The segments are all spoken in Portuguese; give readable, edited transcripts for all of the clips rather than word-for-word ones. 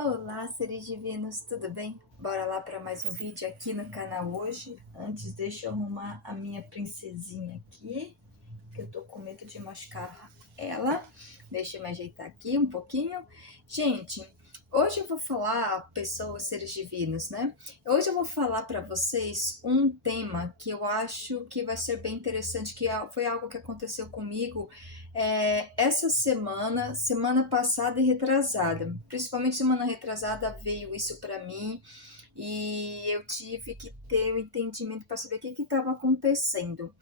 Olá, seres divinos, tudo bem? Bora lá para mais um vídeo aqui no canal hoje. Antes, deixa eu arrumar a minha princesinha aqui, que eu tô com medo de machucar ela. Deixa eu me ajeitar aqui um pouquinho. Gente, hoje eu vou falar, pessoas, seres divinos, né? Hoje eu vou falar para vocês um tema que eu acho que vai ser bem interessante, que foi algo que aconteceu comigo essa semana passada e retrasada. Principalmente semana retrasada veio isso para mim e eu tive que ter o entendimento para saber o que estava acontecendo.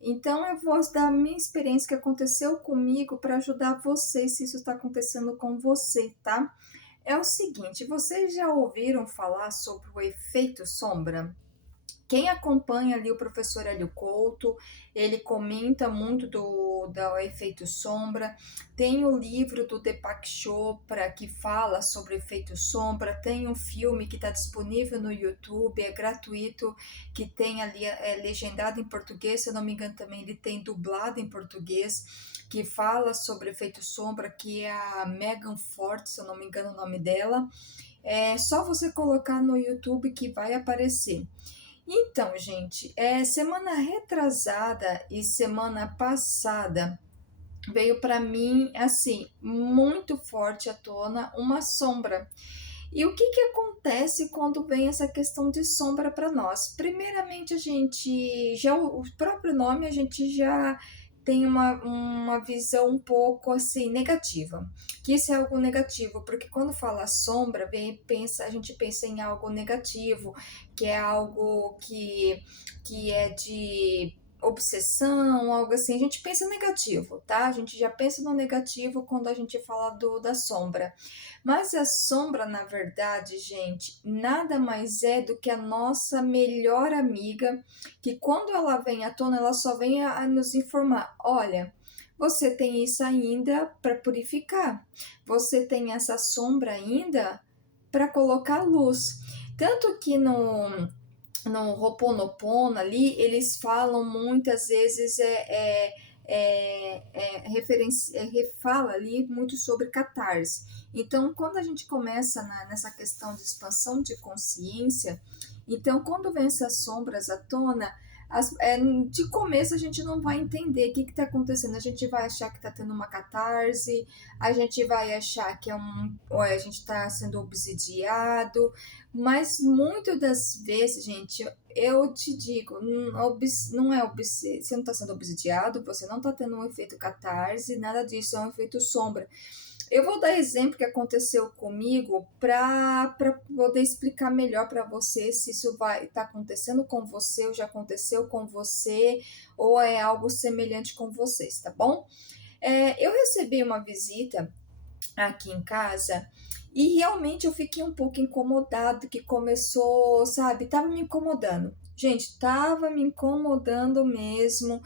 Então, eu vou dar a minha experiência que aconteceu comigo para ajudar vocês se isso está acontecendo com você, tá? É o seguinte, vocês já ouviram falar sobre o efeito sombra? Quem acompanha ali o professor Hélio Couto, ele comenta muito do efeito sombra. Tem o livro do Deepak Chopra que fala sobre o efeito sombra. Tem um filme que está disponível no YouTube, é gratuito, que tem ali legendado em português. Se eu não me engano, também ele tem dublado em português, que fala sobre o efeito sombra, que é a Megan Ford, se eu não me engano o nome dela. É só você colocar no YouTube que vai aparecer. Então, gente, semana retrasada e semana passada veio para mim assim muito forte à tona uma sombra. E o que que acontece quando vem essa questão de sombra para nós? Primeiramente, a gente já o próprio nome a gente já tem uma visão um pouco assim negativa, que isso é algo negativo, porque quando fala sombra, a gente pensa em algo negativo, que é algo que é de obsessão, algo assim, a gente pensa negativo, tá? A gente já pensa no negativo quando a gente fala da sombra. Mas a sombra, na verdade, gente, nada mais é do que a nossa melhor amiga, que quando ela vem à tona, ela só vem a nos informar: olha, você tem isso ainda para purificar, você tem essa sombra ainda para colocar luz. Tanto que no Ho'oponopono ali, eles falam muitas vezes, fala ali muito sobre catarse. Então, quando a gente começa nessa questão de expansão de consciência, então, quando vem essas sombras à tona, de começo a gente não vai entender o que está acontecendo. A gente vai achar que está tendo uma catarse, a gente vai achar que a gente está sendo obsidiado, mas muitas das vezes, gente, eu te digo, não é você não está sendo obsidiado, você não está tendo um efeito catarse, nada disso, é um efeito sombra. Eu vou dar exemplo que aconteceu comigo para poder explicar melhor para você se isso vai estar acontecendo com você, ou já aconteceu com você, ou é algo semelhante com vocês, tá bom? Eu recebi uma visita aqui em casa e realmente eu fiquei um pouco incomodado que começou, sabe, tava me incomodando. Gente, tava me incomodando mesmo.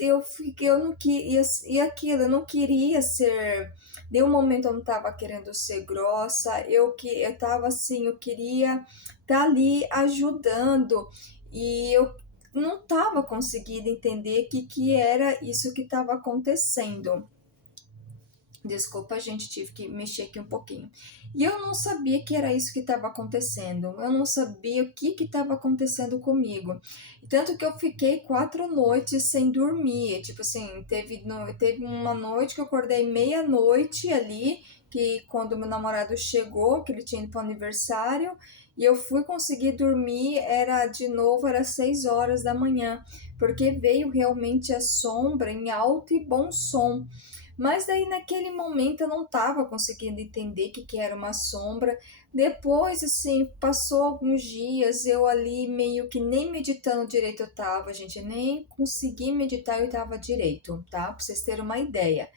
Eu não queria, e aquilo, eu não queria ser, de um momento eu não tava querendo ser grossa, eu tava assim, eu queria estar ali ajudando, e eu não tava conseguindo entender que era isso que estava acontecendo. Desculpa, gente, tive que mexer aqui um pouquinho. E eu não sabia que era isso que estava acontecendo. Eu não sabia o que estava acontecendo comigo. Tanto que eu fiquei 4 noites sem dormir. Tipo assim, teve uma noite que eu acordei meia-noite ali, que quando meu namorado chegou, que ele tinha ido para o aniversário, e eu fui conseguir dormir, era 6 horas da manhã, porque veio realmente a sombra em alto e bom som. Mas daí naquele momento eu não estava conseguindo entender que era uma sombra. Depois, assim, passou alguns dias, eu ali meio que nem meditando direito eu tava, gente, nem consegui meditar eu tava direito, tá? Pra vocês terem uma ideia.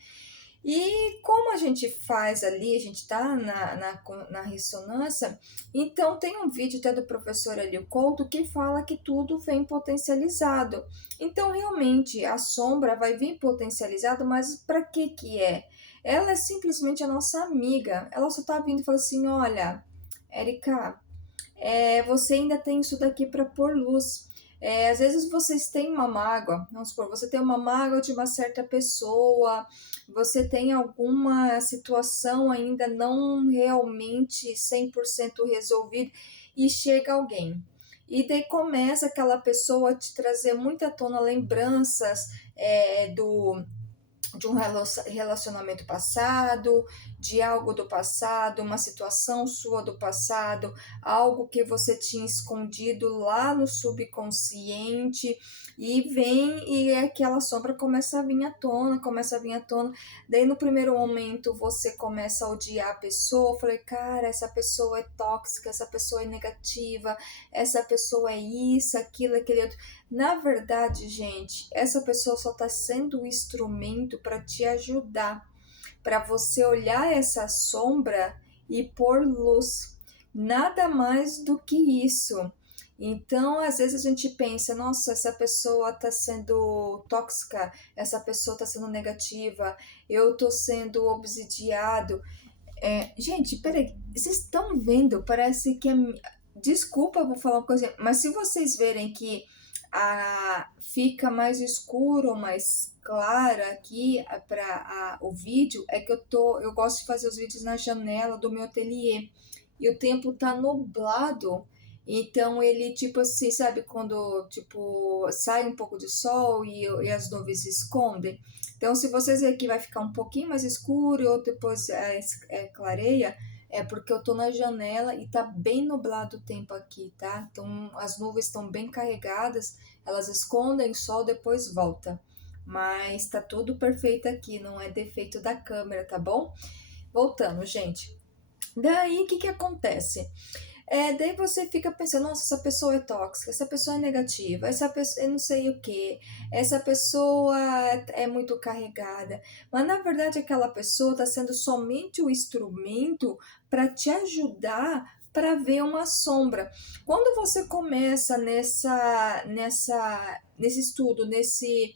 E como a gente faz ali, a gente está na ressonância, então tem um vídeo até do professor Helio Couto que fala que tudo vem potencializado. Então, realmente, a sombra vai vir potencializada, mas para que que é? Ela é simplesmente a nossa amiga. Ela só tá vindo e fala assim, olha, Erika, você ainda tem isso daqui para pôr luz. Às vezes vocês têm uma mágoa, vamos supor, você tem uma mágoa de uma certa pessoa, você tem alguma situação ainda não realmente 100% resolvida e chega alguém. E daí começa aquela pessoa a te trazer muita tona lembranças de um relacionamento passado, de algo do passado, uma situação sua do passado, algo que você tinha escondido lá no subconsciente, e vem e aquela sombra começa a vir à tona, começa a vir à tona. Daí no primeiro momento você começa a odiar a pessoa, eu falei, cara, essa pessoa é tóxica, essa pessoa é negativa, essa pessoa é isso, aquilo, aquele outro. Na verdade, gente, essa pessoa só está sendo um instrumento para te ajudar, para você olhar essa sombra e pôr luz. Nada mais do que isso. Então, às vezes a gente pensa, nossa, essa pessoa está sendo tóxica, essa pessoa está sendo negativa, eu estou sendo obsidiado. Gente, peraí, vocês estão vendo? Parece que desculpa, eu vou falar uma coisa, mas se vocês verem que fica mais escuro, mais clara aqui para o vídeo, é que eu gosto de fazer os vídeos na janela do meu ateliê e o tempo tá nublado, então ele tipo assim, sabe quando tipo sai um pouco de sol e as nuvens se escondem? Então se vocês verem que vai ficar um pouquinho mais escuro ou depois clareia, é porque eu tô na janela e tá bem nublado o tempo aqui, tá? Então as nuvens estão bem carregadas, elas escondem o sol, depois volta. Mas tá tudo perfeito aqui, não é defeito da câmera, tá bom? Voltando, gente. Daí o que que acontece? Daí você fica pensando, nossa, essa pessoa é tóxica, essa pessoa é negativa, essa pessoa eu não sei o que, essa pessoa é muito carregada. Mas na verdade aquela pessoa está sendo somente o instrumento para te ajudar para ver uma sombra. Quando você começa nesse estudo, nesse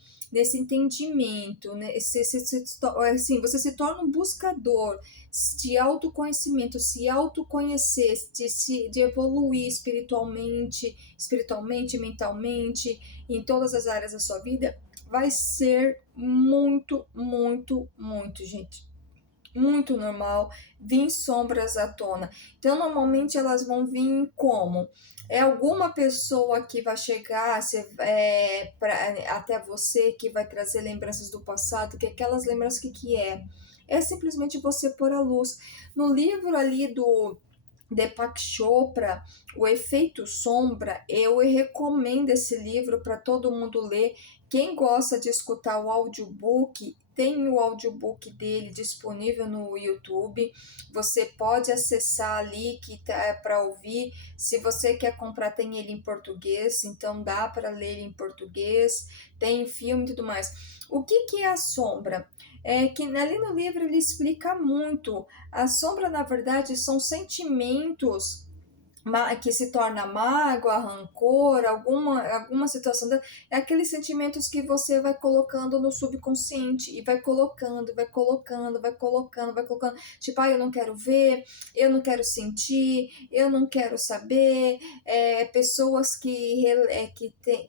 entendimento, assim, você se torna um buscador de autoconhecimento, se autoconhecer, de evoluir espiritualmente, mentalmente, em todas as áreas da sua vida, vai ser muito, muito, muito, gente. Muito normal vir sombras à tona. Então, normalmente elas vão vir como? É alguma pessoa que vai chegar até você, que vai trazer lembranças do passado, que aquelas lembranças, que é? É simplesmente você pôr a luz. No livro ali do Deepak Chopra, O Efeito Sombra, eu recomendo esse livro para todo mundo ler. Quem gosta de escutar o audiobook, tem o audiobook dele disponível no YouTube. Você pode acessar ali que tá para ouvir. Se você quer comprar, tem ele em português, então dá para ler em português. Tem filme e tudo mais. O que é a sombra? É que ali no livro ele explica muito. A sombra, na verdade, são sentimentos que se torna mágoa, rancor, alguma situação. É aqueles sentimentos que você vai colocando no subconsciente e vai colocando, vai colocando, vai colocando, vai colocando. Tipo, eu não quero ver, eu não quero sentir, eu não quero saber. Pessoas que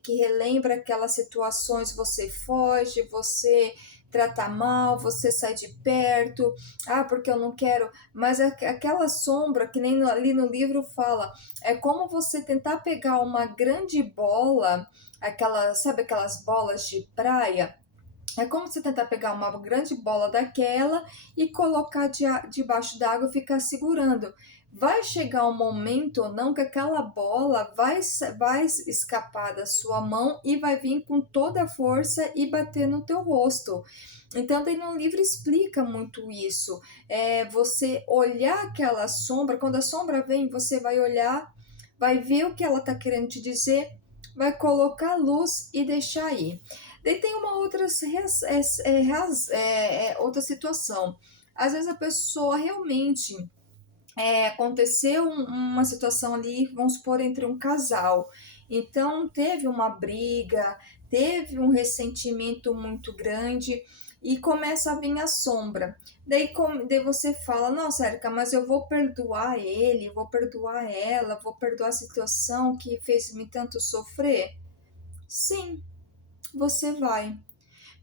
relembram aquelas situações, você foge, você trata mal, você sai de perto, porque eu não quero, mas aquela sombra, que nem ali no livro fala, é como você tentar pegar uma grande bola, sabe aquelas bolas de praia? É como você tentar pegar uma grande bola daquela e colocar debaixo d'água e ficar segurando. Vai chegar um momento ou não que aquela bola vai escapar da sua mão e vai vir com toda a força e bater no teu rosto. Então, daí no livro explica muito isso. Você olhar aquela sombra, quando a sombra vem, você vai olhar, vai ver o que ela está querendo te dizer, vai colocar a luz e deixar ir. Daí tem uma outra situação. Às vezes a pessoa realmente aconteceu uma situação ali, vamos supor, entre um casal. Então teve uma briga, teve um ressentimento muito grande e começa a vir a sombra. Daí você fala, nossa, Érica, mas eu vou perdoar ele, vou perdoar ela, vou perdoar a situação que fez-me tanto sofrer. Sim, você vai.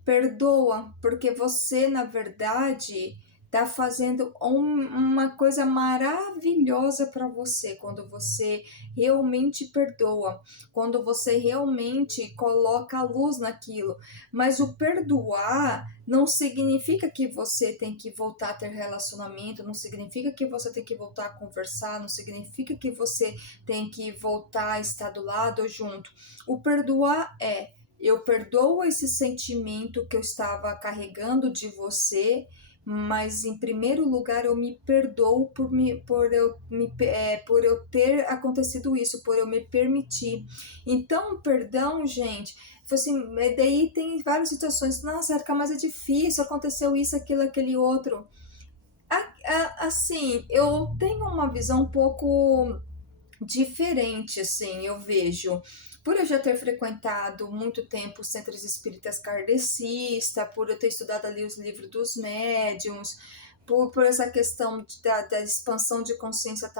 Perdoa, porque você, na verdade, está fazendo uma coisa maravilhosa para você quando você realmente perdoa, quando você realmente coloca a luz naquilo. Mas o perdoar não significa que você tem que voltar a ter relacionamento, não significa que você tem que voltar a conversar, não significa que você tem que voltar a estar do lado ou junto. O perdoar é: eu perdoo esse sentimento que eu estava carregando de você, mas em primeiro lugar eu me perdoo por eu ter acontecido isso, por eu me permitir. Então, o perdão, gente, assim, daí tem várias situações. Nossa, Erika, mas é difícil, aconteceu isso, aquilo, aquele outro. Assim, eu tenho uma visão um pouco diferente, assim, eu vejo. Por eu já ter frequentado muito tempo centros espíritas kardecista, por eu ter estudado ali os livros dos médiuns, por essa questão da expansão de consciência,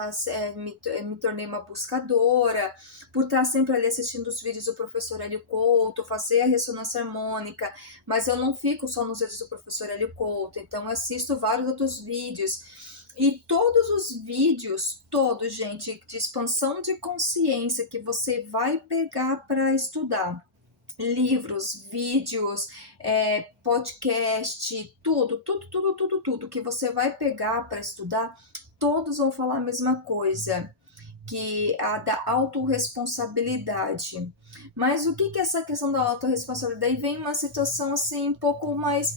me tornei uma buscadora, por estar sempre ali assistindo os vídeos do professor Hélio Couto, fazer a ressonância harmônica, mas eu não fico só nos vídeos do professor Hélio Couto, então eu assisto vários outros vídeos. E todos os vídeos, todos, gente, de expansão de consciência que você vai pegar para estudar, livros, vídeos, podcast, tudo que você vai pegar para estudar, todos vão falar a mesma coisa, que é a da autorresponsabilidade. Mas o que é essa questão da autorresponsabilidade? Daí vem uma situação assim um pouco mais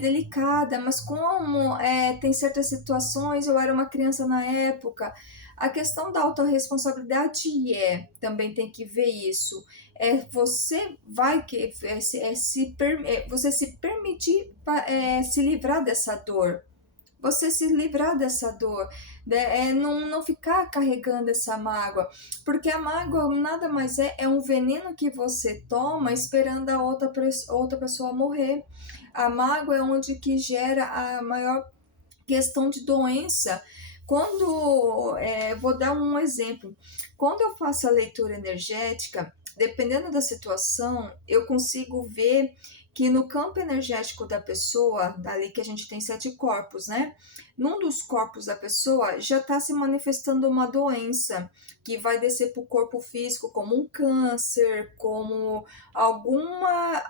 delicada, mas como tem certas situações, eu era uma criança na época, a questão da autorresponsabilidade também tem que ver isso. Você vai que você se permitir se livrar dessa dor, você se livrar dessa dor, né? Não ficar carregando essa mágoa, porque a mágoa nada mais é um veneno que você toma esperando a outra pessoa morrer. A mágoa é onde que gera a maior questão de doença. Vou dar um exemplo, quando eu faço a leitura energética, dependendo da situação, eu consigo ver que no campo energético da pessoa, dali que a gente tem 7 corpos, né? Num dos corpos da pessoa já está se manifestando uma doença que vai descer para o corpo físico, como um câncer, como alguma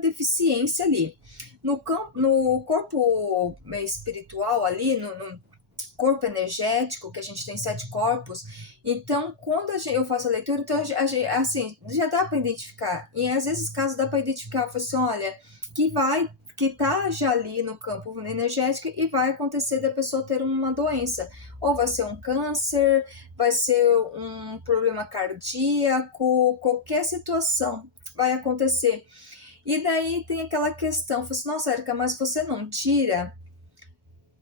deficiência ali. No corpo espiritual ali, no corpo energético, que a gente tem 7 corpos, então quando eu faço a leitura, então assim, já dá para identificar, e às vezes caso dá para identificar, assim, olha, que tá já ali no campo energético e vai acontecer da pessoa ter uma doença, ou vai ser um câncer, vai ser um problema cardíaco, qualquer situação vai acontecer. E daí tem aquela questão, assim, nossa, Erika, mas você não tira?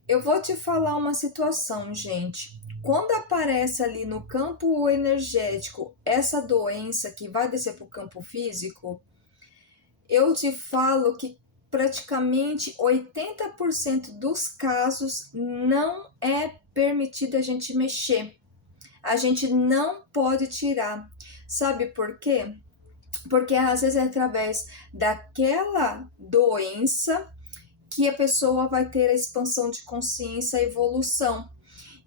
Eu vou te falar uma situação, gente. Quando aparece ali no campo energético essa doença que vai descer para o campo físico, eu te falo que praticamente 80% dos casos não é permitido a gente mexer. A gente não pode tirar. Sabe por quê? Porque às vezes é através daquela doença que a pessoa vai ter a expansão de consciência, a evolução.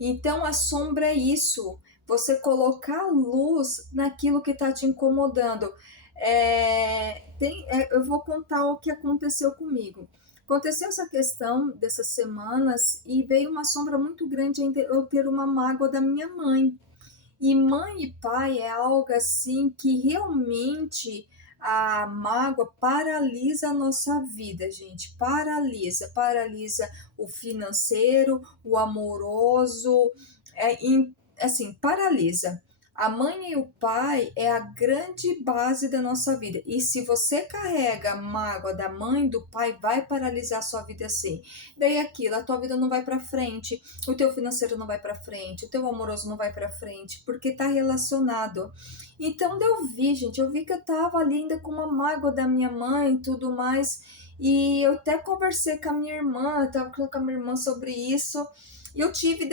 Então a sombra é isso, você colocar luz naquilo que está te incomodando. Eu vou contar o que aconteceu comigo. Aconteceu essa questão dessas semanas e veio uma sombra muito grande em eu ter uma mágoa da minha mãe. E mãe e pai é algo assim que realmente a mágoa paralisa a nossa vida, gente. Paralisa o financeiro, o amoroso, assim, paralisa. A mãe e o pai é a grande base da nossa vida. E se você carrega a mágoa da mãe e do pai, vai paralisar a sua vida assim. Daí aquilo, a tua vida não vai para frente, o teu financeiro não vai para frente, o teu amoroso não vai para frente, porque tá relacionado. Então eu vi, gente, eu vi que eu tava ali ainda com uma mágoa da minha mãe e tudo mais. E eu até conversei com a minha irmã, eu tava falando com a minha irmã sobre isso. E eu tive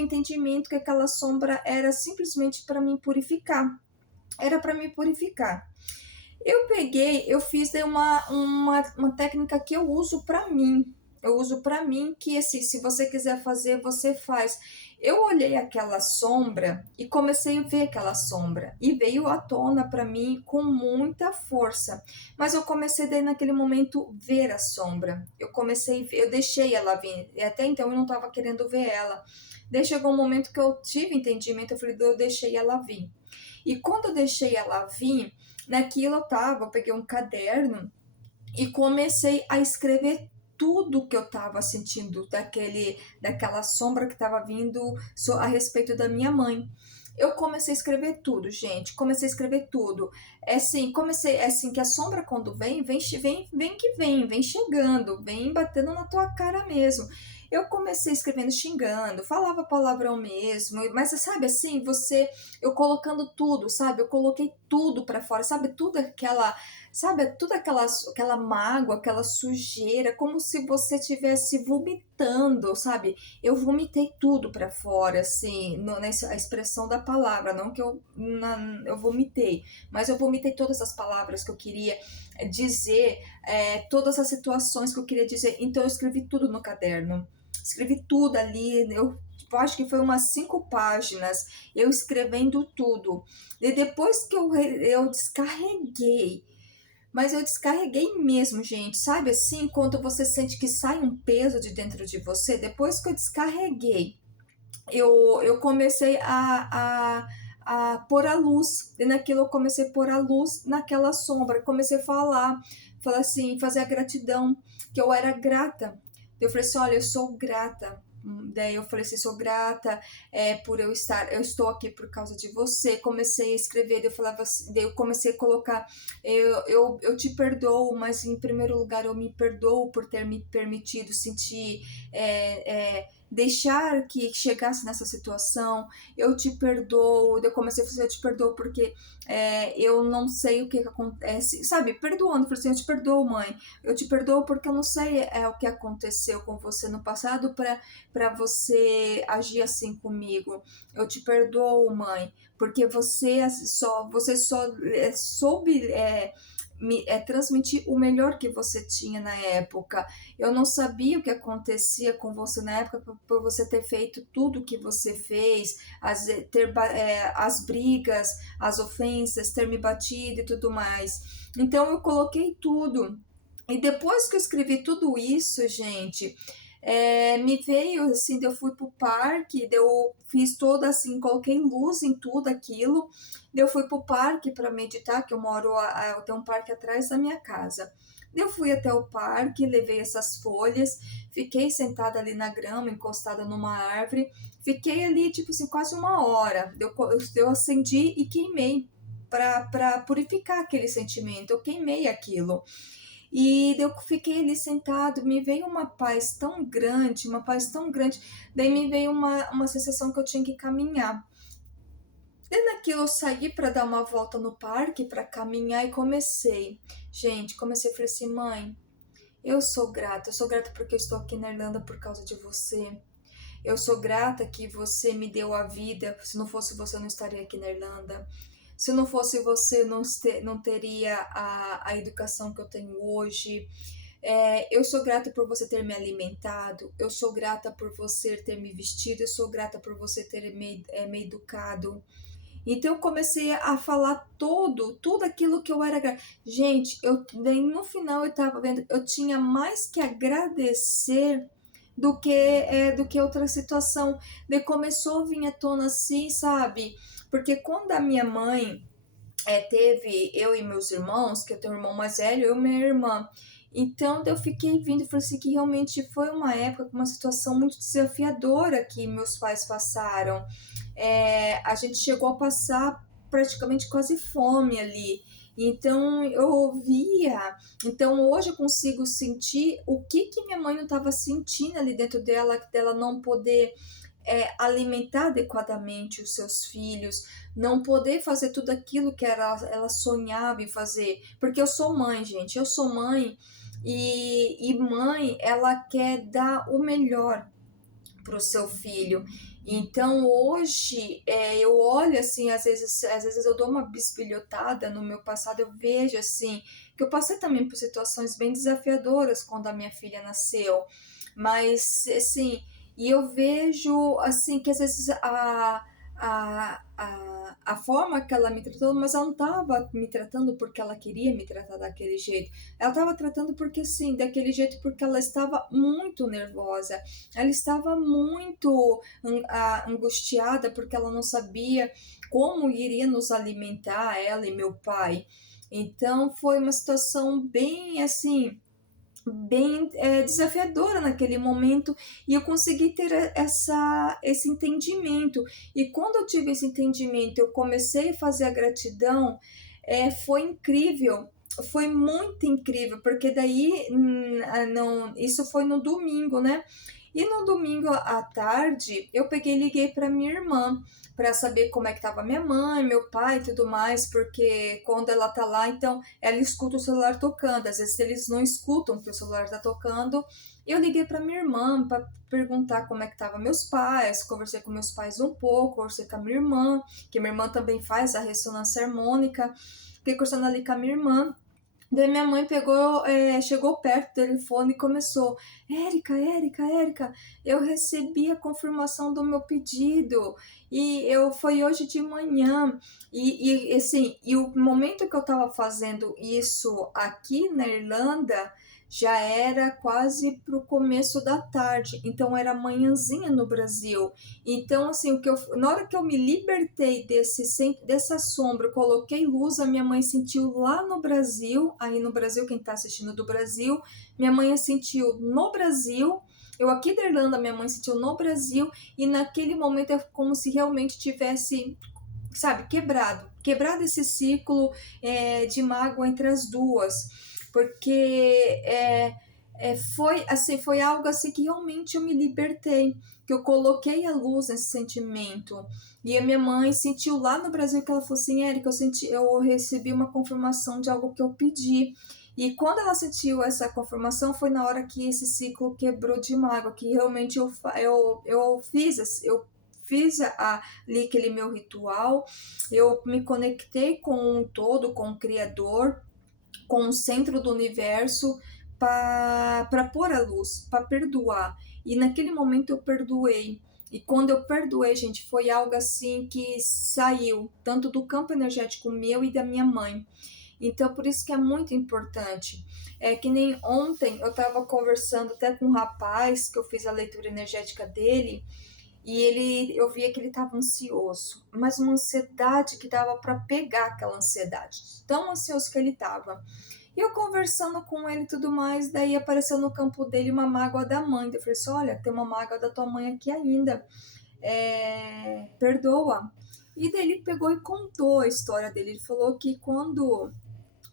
entendimento que aquela sombra era simplesmente para me purificar. era para me purificar. Eu fiz uma técnica que eu uso para mim. Eu uso para mim que assim, se você quiser fazer, você faz. Eu olhei aquela sombra e comecei a ver aquela sombra e veio à tona para mim com muita força. Mas eu comecei daí naquele momento ver a sombra. Eu comecei, eu deixei ela vir. E até então eu não estava querendo ver ela. Daí chegou um momento que eu tive entendimento, eu falei, eu deixei ela vir. E quando eu deixei ela vir, naquilo eu peguei um caderno e comecei a escrever tudo que eu estava sentindo daquela sombra que estava vindo a respeito da minha mãe. Eu comecei a escrever tudo, gente. Comecei a escrever tudo. É assim que a sombra quando vem chegando, vem batendo na tua cara mesmo. Eu comecei escrevendo xingando, falava palavrão mesmo, mas sabe assim, eu colocando tudo, sabe? Eu coloquei tudo para fora, sabe? Toda aquela mágoa, aquela sujeira, como se você estivesse vomitando, sabe? Eu vomitei tudo para fora, assim, nessa a expressão da palavra, não que eu vomitei, mas eu vomitei todas as palavras que eu queria dizer, todas as situações que eu queria dizer. Então eu escrevi tudo no caderno, escrevi tudo ali, acho que foi umas 5 páginas, eu escrevendo tudo. E depois que eu descarreguei, mas eu descarreguei mesmo, gente. Sabe assim, quando você sente que sai um peso de dentro de você? Depois que eu descarreguei, eu comecei a pôr a luz. E naquilo eu comecei a pôr a luz naquela sombra. Comecei a falar assim, fazer a gratidão, que eu era grata. Eu falei assim, olha, eu sou grata. Daí eu falei assim, sou grata por eu estou aqui por causa de você. Comecei a escrever, daí eu comecei a colocar, eu te perdoo, mas em primeiro lugar eu me perdoo por ter me permitido sentir, deixar que chegasse nessa situação. Eu te perdoo. Eu comecei a fazer, eu te perdoo porque eu não sei o que acontece, sabe? Perdoando, falei assim, eu te perdoo, mãe. Eu te perdoo porque eu não sei o que aconteceu com você no passado para você agir assim comigo. Eu te perdoo, mãe, porque você só soube transmitir o melhor que você tinha na época. Eu não sabia o que acontecia com você na época por você ter feito tudo o que você fez, as brigas, as ofensas, ter me batido e tudo mais. Então eu coloquei tudo. E depois que eu escrevi tudo isso, gente, me veio assim, eu fui pro parque, eu fiz toda assim, coloquei luz em tudo aquilo. Eu fui pro parque para meditar, que eu tenho um parque atrás da minha casa. Eu fui até o parque, levei essas folhas, fiquei sentada ali na grama, encostada numa árvore, fiquei ali tipo assim quase 1 hora. Eu acendi e queimei para purificar aquele sentimento. Eu queimei aquilo. E eu fiquei ali sentado, me veio uma paz tão grande, uma paz tão grande. Daí me veio uma sensação que eu tinha que caminhar. E naquilo eu saí para dar uma volta no parque, para caminhar e comecei. Gente, comecei a falar assim, mãe, eu sou grata porque eu estou aqui na Irlanda por causa de você. Eu sou grata que você me deu a vida, se não fosse você eu não estaria aqui na Irlanda. Se não fosse você, não teria a educação que eu tenho hoje. Eu sou grata por você ter me alimentado, eu sou grata por você ter me vestido, eu sou grata por você ter me educado. Então eu comecei a falar tudo aquilo que eu era grata. Gente, daí no final eu tava vendo, eu tinha mais que agradecer do que outra situação. Daí começou a vir à tona assim, sabe? Porque quando a minha mãe teve eu e meus irmãos, que eu tenho um irmão mais velho, eu e minha irmã. Então eu fiquei vindo e falei assim que realmente foi uma época, uma situação muito desafiadora que meus pais passaram. A gente chegou a passar praticamente quase fome ali. Então eu ouvia, então hoje eu consigo sentir o que minha mãe não estava sentindo ali dentro dela não poder alimentar adequadamente os seus filhos, não poder fazer tudo aquilo que ela sonhava em fazer. Porque eu sou mãe, gente, eu sou mãe e mãe, ela quer dar o melhor para o seu filho. Então hoje eu olho assim, às vezes eu dou uma bisbilhotada no meu passado, eu vejo assim que eu passei também por situações bem desafiadoras quando a minha filha nasceu, mas assim, e eu vejo assim que às vezes a forma que ela me tratou, mas ela não estava me tratando porque ela queria me tratar daquele jeito. Ela estava tratando porque sim, daquele jeito, porque ela estava muito nervosa. Ela estava muito angustiada porque ela não sabia como iria nos alimentar, ela e meu pai. Então foi uma situação bem assim, bem desafiadora naquele momento, e eu consegui ter esse entendimento. E quando eu tive esse entendimento, eu comecei a fazer a gratidão, foi incrível. Foi muito incrível, porque daí não, isso foi no domingo, né? E no domingo à tarde, eu peguei e liguei para minha irmã para saber como é que estava minha mãe, meu pai e tudo mais, porque quando ela tá lá, então ela escuta o celular tocando. Às vezes eles não escutam que o celular está tocando. Eu liguei para minha irmã para perguntar como é que estavam meus pais, conversei com meus pais um pouco, conversei com a minha irmã, que minha irmã também faz a ressonância harmônica. Fiquei conversando ali com a minha irmã. Daí minha mãe pegou, chegou perto do telefone e começou: Érica, Érica, Érica, eu recebi a confirmação do meu pedido e foi hoje de manhã. E assim, e o momento que eu estava fazendo isso aqui na Irlanda já era quase pro começo da tarde, então era manhãzinha no Brasil. Então, assim, na hora que eu me libertei dessa sombra, coloquei luz, a minha mãe sentiu lá no Brasil, aí no Brasil, quem está assistindo do Brasil, minha mãe sentiu no Brasil, eu aqui da Irlanda, minha mãe sentiu no Brasil, e naquele momento é como se realmente tivesse, sabe, quebrado esse ciclo de mágoa entre as duas, porque foi assim, foi algo assim que realmente eu me libertei, que eu coloquei a luz nesse sentimento. E a minha mãe sentiu lá no Brasil que ela falou assim: Érica, eu recebi uma confirmação de algo que eu pedi. E quando ela sentiu essa confirmação, foi na hora que esse ciclo quebrou de mágoa, que realmente eu fiz ali aquele meu ritual, eu me conectei com o todo, com o Criador, com o centro do universo, para pôr a luz, para perdoar. E naquele momento eu perdoei. E quando eu perdoei, gente, foi algo assim que saiu tanto do campo energético meu e da minha mãe. Então, por isso que é muito importante. É que nem ontem eu estava conversando até com um rapaz, que eu fiz a leitura energética dele, e eu via que ele estava ansioso, mas uma ansiedade que dava para pegar aquela ansiedade, tão ansioso que ele estava. E eu conversando com ele e tudo mais, daí apareceu no campo dele uma mágoa da mãe. Eu falei assim: olha, tem uma mágoa da tua mãe aqui ainda, perdoa. E daí ele pegou e contou a história dele. Ele falou que quando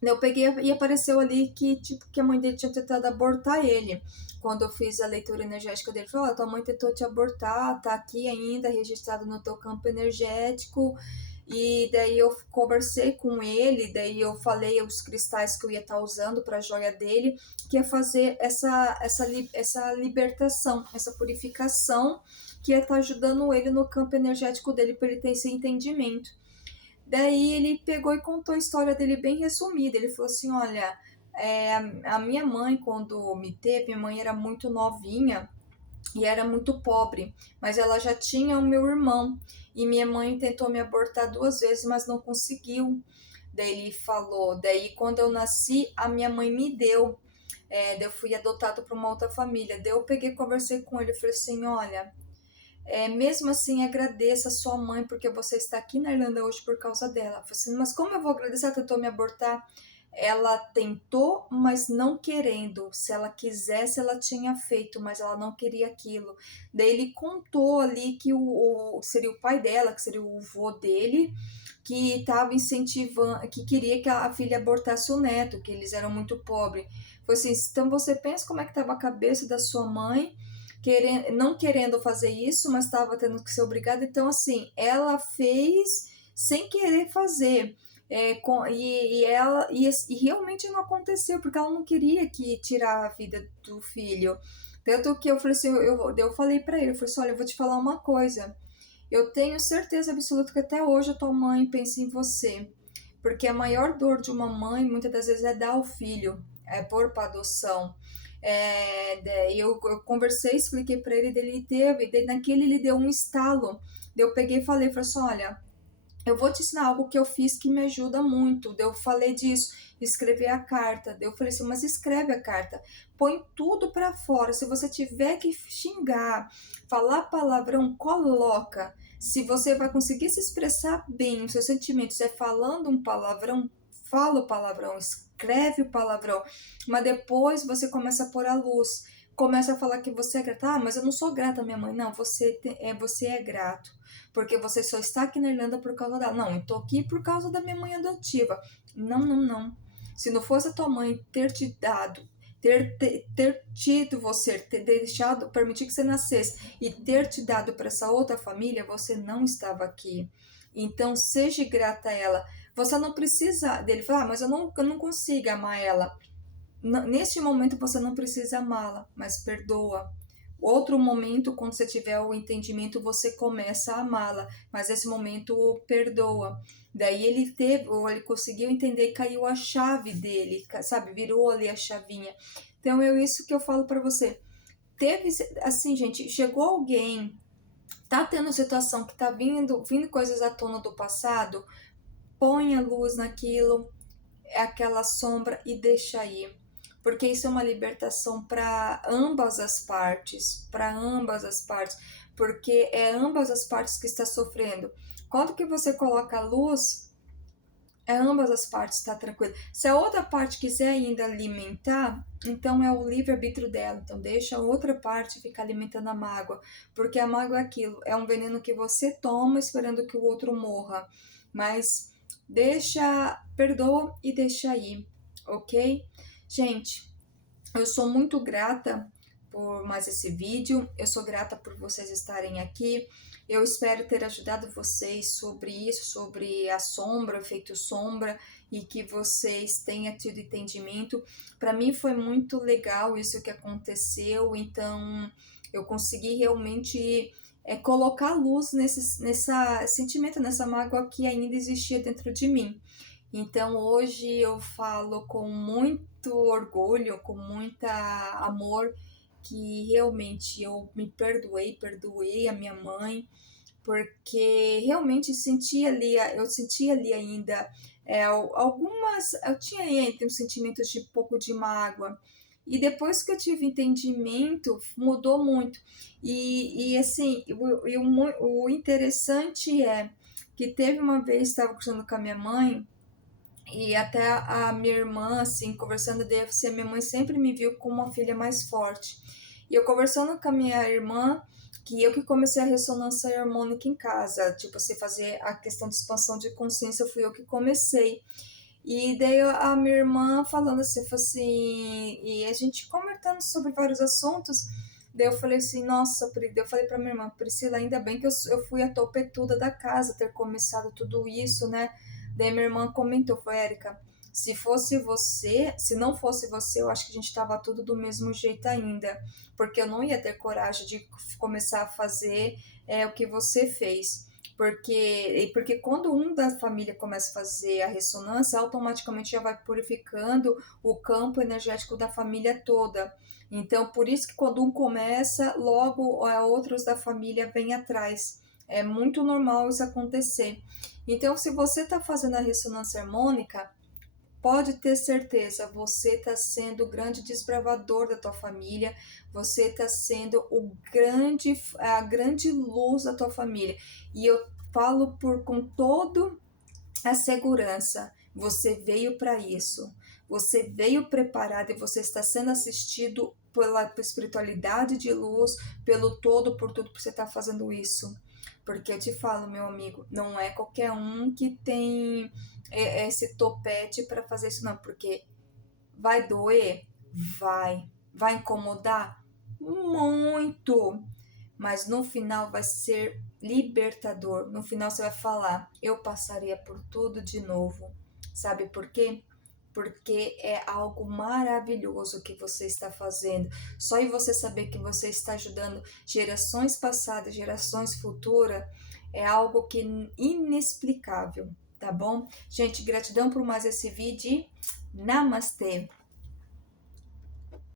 eu peguei e apareceu ali que, tipo, que a mãe dele tinha tentado abortar ele. Quando eu fiz a leitura energética dele, falou: tua mãe tentou te abortar, tá aqui ainda registrado no teu campo energético. E daí eu conversei com ele, daí eu falei os cristais que eu ia estar usando para a joia dele, que ia fazer essa libertação, essa purificação, que ia estar ajudando ele no campo energético dele, para ele ter esse entendimento. Daí ele pegou e contou a história dele bem resumida. Ele falou assim: olha, a minha mãe, quando me teve, minha mãe era muito novinha e era muito pobre, mas ela já tinha o meu irmão. E minha mãe tentou me abortar 2 vezes, mas não conseguiu. Daí ele falou: daí quando eu nasci, a minha mãe me deu. Daí eu fui adotado por uma outra família. Daí eu peguei e conversei com ele. Eu falei assim: olha, mesmo assim, agradeça a sua mãe, porque você está aqui na Irlanda hoje por causa dela. Eu falei assim: mas como eu vou agradecer? Ela tentou me abortar. Ela tentou, mas não querendo. Se ela quisesse, ela tinha feito, mas ela não queria aquilo. Daí ele contou ali que seria o pai dela, que seria o avô dele, que estava incentivando, que queria que a filha abortasse o neto, que eles eram muito pobres. Foi assim: então você pensa como é que estava a cabeça da sua mãe, não querendo fazer isso, mas estava tendo que ser obrigada. Então, assim, ela fez sem querer fazer. E realmente não aconteceu, porque ela não queria que tirar a vida do filho. Tanto que eu falei assim, eu falei pra ele, eu falei assim, olha, eu vou te falar uma coisa. Eu tenho certeza absoluta que até hoje a tua mãe pensa em você. Porque a maior dor de uma mãe, muitas das vezes, é dar ao filho, é pôr para adoção. Eu conversei, expliquei para ele, dele teve, naquele ele deu um estalo. Eu peguei e falei assim, olha, eu vou te ensinar algo que eu fiz que me ajuda muito. Eu falei disso, escrever a carta. Eu falei assim, mas escreve a carta, põe tudo para fora. Se você tiver que xingar, falar palavrão, coloca. Se você vai conseguir se expressar bem, os seus sentimentos é falando um palavrão, fala o palavrão, escreve o palavrão, mas depois você começa a pôr a luz. Começa a falar que você é grata. Ah, mas eu não sou grata, minha mãe. Não, você é grato porque você só está aqui na Irlanda por causa dela. Não, eu tô aqui por causa da minha mãe adotiva. Não, não, não. Se não fosse a tua mãe ter te dado, ter tido você, ter deixado, permitir que você nascesse e ter te dado para essa outra família, você não estava aqui. Então, seja grata a ela. Você não precisa dele falar, mas eu não consigo amar ela. Neste momento você não precisa amá-la, mas perdoa. Outro momento, quando você tiver o entendimento, você começa a amá-la, mas nesse momento perdoa. Daí ele teve, ou ele conseguiu entender, caiu a chave dele, sabe? Virou ali a chavinha. Então é isso que eu falo para você. Teve, assim, gente, chegou alguém, tá tendo situação que tá vindo coisas à tona do passado, põe a luz naquilo, é aquela sombra e deixa aí. Porque isso é uma libertação para ambas as partes, porque é ambas as partes que está sofrendo. Quando que você coloca a luz, é ambas as partes, tá tranquilo. Se a outra parte quiser ainda alimentar, então é o livre-arbítrio dela. Então deixa a outra parte ficar alimentando a mágoa, porque a mágoa é aquilo, é um veneno que você toma esperando que o outro morra. Mas perdoa e deixa aí, ok? Gente, eu sou muito grata por mais esse vídeo, eu sou grata por vocês estarem aqui. Eu espero ter ajudado vocês sobre isso, sobre a sombra, o efeito sombra, e que vocês tenham tido entendimento. Para mim foi muito legal isso que aconteceu, então eu consegui realmente colocar luz nessa sentimento, nessa mágoa que ainda existia dentro de mim. Então hoje eu falo com muito orgulho, com muita amor, que realmente eu me perdoei a minha mãe, porque realmente eu senti ali ainda eu tinha entre os sentimentos de pouco de mágoa. E depois que eu tive entendimento, mudou muito. E assim, o interessante é que teve uma vez, estava conversando com a minha mãe, e até a minha irmã, assim, conversando dele, assim, a minha mãe sempre me viu como uma filha mais forte. E eu conversando com a minha irmã, que eu que comecei a ressonância harmônica em casa, tipo, assim, fazer a questão de expansão de consciência, fui eu que comecei. E daí a minha irmã falando assim, falou assim, e a gente conversando sobre vários assuntos, daí eu falei assim, nossa, eu falei pra minha irmã, Priscila, ainda bem que eu fui a topetuda da casa, ter começado tudo isso, né? Daí minha irmã comentou, foi, Érica, se não fosse você, eu acho que a gente tava tudo do mesmo jeito ainda, porque eu não ia ter coragem de começar a fazer o que você fez. Porque quando um da família começa a fazer a ressonância, automaticamente já vai purificando o campo energético da família toda. Então, por isso que quando um começa, logo outros da família vêm atrás. É muito normal isso acontecer. Então, se você está fazendo a ressonância harmônica, pode ter certeza, você está sendo o grande desbravador da tua família, você está sendo a grande luz da tua família. E eu falo com toda a segurança, você veio para isso, você veio preparado e você está sendo assistido pela espiritualidade de luz, pelo todo, por tudo que você está fazendo isso. Porque eu te falo, meu amigo, não é qualquer um que tem esse topete para fazer isso, não. Porque vai doer? Vai. Vai incomodar? Muito. Mas no final vai ser libertador. No final você vai falar: eu passaria por tudo de novo. Sabe por quê? porque é algo maravilhoso que você está fazendo. Só em você saber que você está ajudando gerações passadas, gerações futuras, é algo que é inexplicável, tá bom? Gente, gratidão por mais esse vídeo. Namastê!